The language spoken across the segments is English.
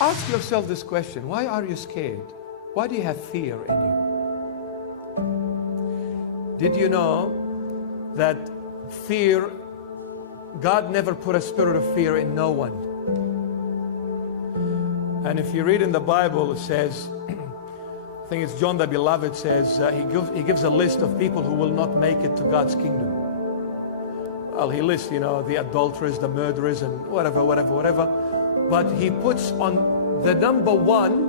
Ask yourself this question. Why are you scared? Why do you have fear in you? Did you know that fear, God never put a spirit of fear in no one? And if you read in the Bible, it says, I think it's John the Beloved says, he gives a list of people who will not make it to God's kingdom. Well, he lists, the adulterers, the murderers, and whatever. But he puts on the number one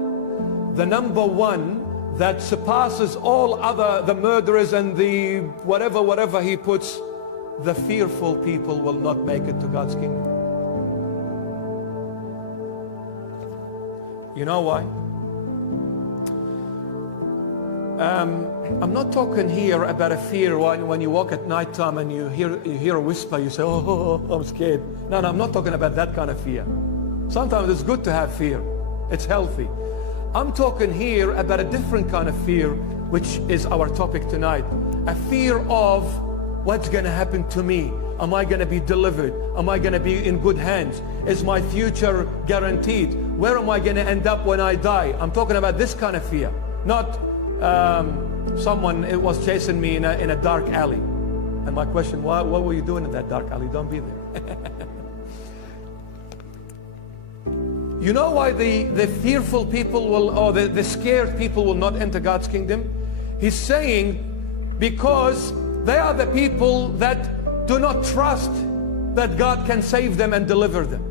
that surpasses all other, the murderers and the whatever he puts, the fearful people will not make it to God's kingdom. You know why? I'm not talking here about a fear when you walk at night time and you hear a whisper, you say, oh, I'm scared. No, I'm not talking about that kind of fear. Sometimes it's good to have fear. It's healthy. I'm talking here about a different kind of fear, which is our topic tonight. A fear of what's going to happen to me. Am I going to be delivered? Am I going to be in good hands? Is my future guaranteed? Where am I going to end up when I die? I'm talking about this kind of fear. Not someone was chasing me in a dark alley. And my question, what were you doing in that dark alley? Don't be there. You know why the fearful people or the scared people will not enter God's kingdom? He's saying because they are the people that do not trust that God can save them and deliver them.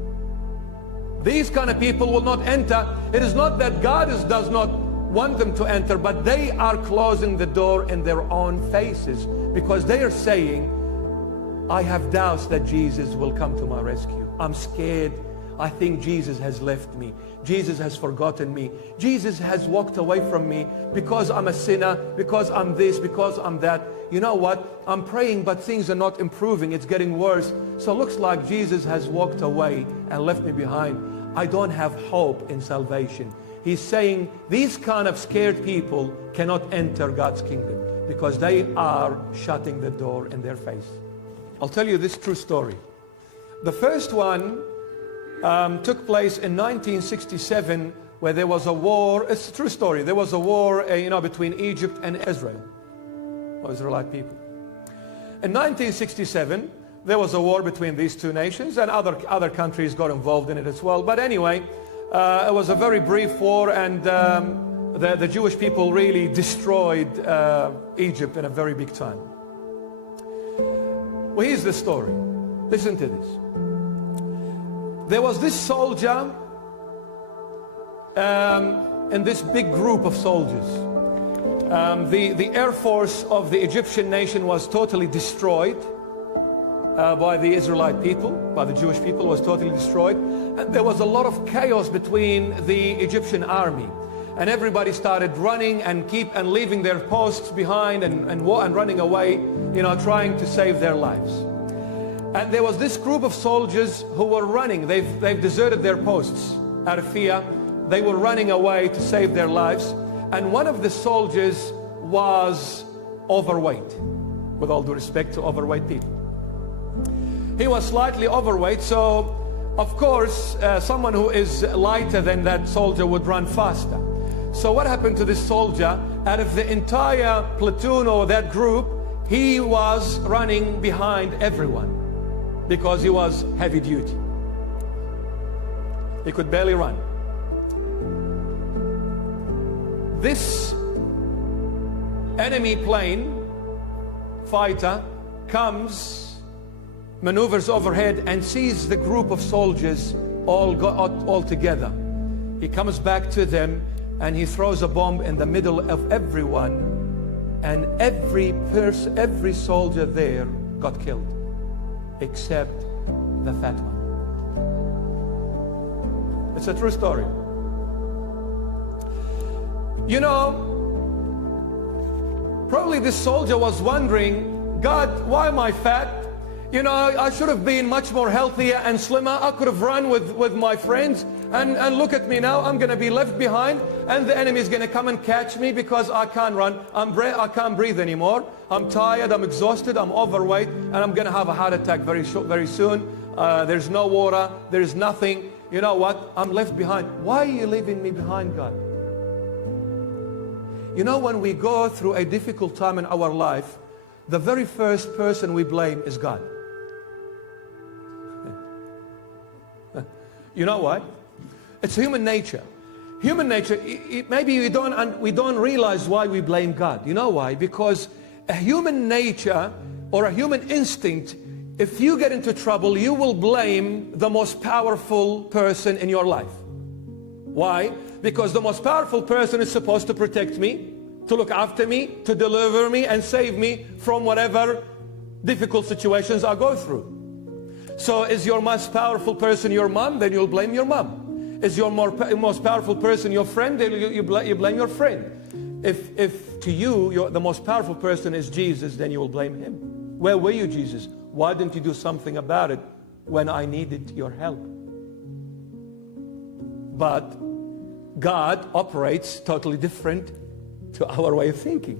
These kind of people will not enter. It is not that God does not want them to enter, but they are closing the door in their own faces because they are saying, I have doubts that Jesus will come to my rescue. I'm scared. I think Jesus has left me. Jesus has forgotten me. Jesus has walked away from me because I'm a sinner, because I'm this, because I'm that. You know what? I'm praying, but things are not improving. It's getting worse. So it looks like Jesus has walked away and left me behind. I don't have hope in salvation. He's saying these kind of scared people cannot enter God's kingdom because they are shutting the door in their face. I'll tell you this true story. The first one took place in 1967, where there was a war. It's a true story. There was a war, between Egypt and Israel, or Israelite people. In 1967, there was a war between these two nations, and other countries got involved in it as well. But anyway, it was a very brief war, and the Jewish people really destroyed Egypt in a very big time. Well, here's the story. Listen to this. There was this soldier and this big group of soldiers. The air force of the Egyptian nation was totally destroyed by the Israelite people, by the Jewish people, was totally destroyed. And there was a lot of chaos between the Egyptian army. And everybody started running and leaving their posts behind and running away, trying to save their lives. And there was this group of soldiers who were running. They've deserted their posts out of fear. They were running away to save their lives. And one of the soldiers was overweight, with all due respect to overweight people. He was slightly overweight, so of course someone who is lighter than that soldier would run faster. So what happened to this soldier? Out of the entire platoon or that group, he was running behind everyone, because he was heavy duty. He could barely run. This enemy plane fighter comes, maneuvers overhead, and sees the group of soldiers all together. He comes back to them and he throws a bomb in the middle of everyone, and every soldier there got killed, except the fat one. It's a true story. Probably this soldier was wondering, God, why am I fat? I should have been much more healthier and slimmer. I could have run with my friends, and look at me now. I'm going to be left behind, and the enemy is going to come and catch me because I can't run. I can't breathe anymore. I'm tired, I'm exhausted, I'm overweight, and I'm going to have a heart attack very soon. There's no water, there's nothing. you know what, I'm left behind. Why are you leaving me behind, God? You know, when we go through a difficult time in our life, the very first person we blame is God. You know why? It's human nature. Human nature, maybe we don't realize why we blame God. You know why? Because a human nature or a human instinct, if you get into trouble, you will blame the most powerful person in your life. Why? Because the most powerful person is supposed to protect me, to look after me, to deliver me and save me from whatever difficult situations I go through. So is your most powerful person your mom? Then you'll blame your mom. Is your most powerful person your friend? Then you blame your friend. If to you the most powerful person is Jesus, then you will blame him. Where were you, Jesus? Why didn't you do something about it when I needed your help? But God operates totally different to our way of thinking.